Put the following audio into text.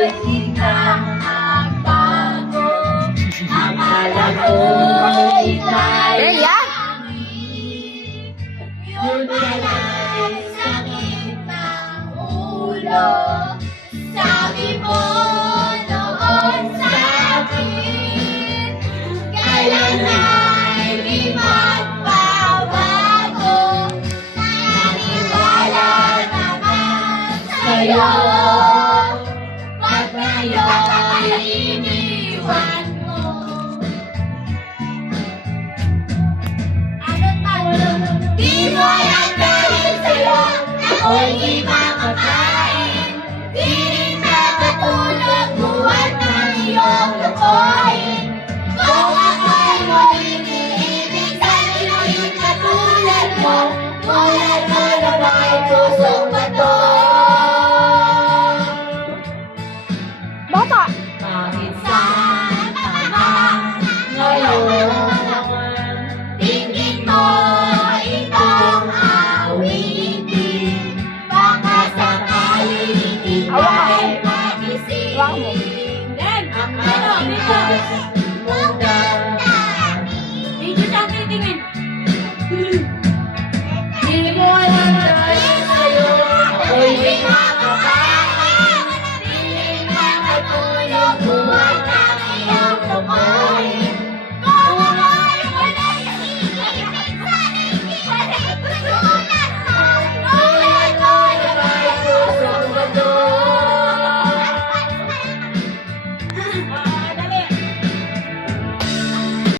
pwede kang magbago. Akala ko ika'y langit. Yun pala'y sakit ng ulo. Sabi mo noon sa'kin, kailan ay di magbabago. Naniniwala naman sa'yo, pag ngayon iniwan mo. Di mo yan dahil sa'yo, ako'y di makakain. Di rin nakatulog, buwan ng iyong lukoy. Kung ako'y muling iibig, sa'yo'y katulad mo. Tulad mo na may pusong bato. Bata! Bakit saan ka ba ngayon? Tingin mo itong awitin, baka sakaling ika'y magising. Ang malinis mong damdamin. Hindi siya titingin. Hindi mo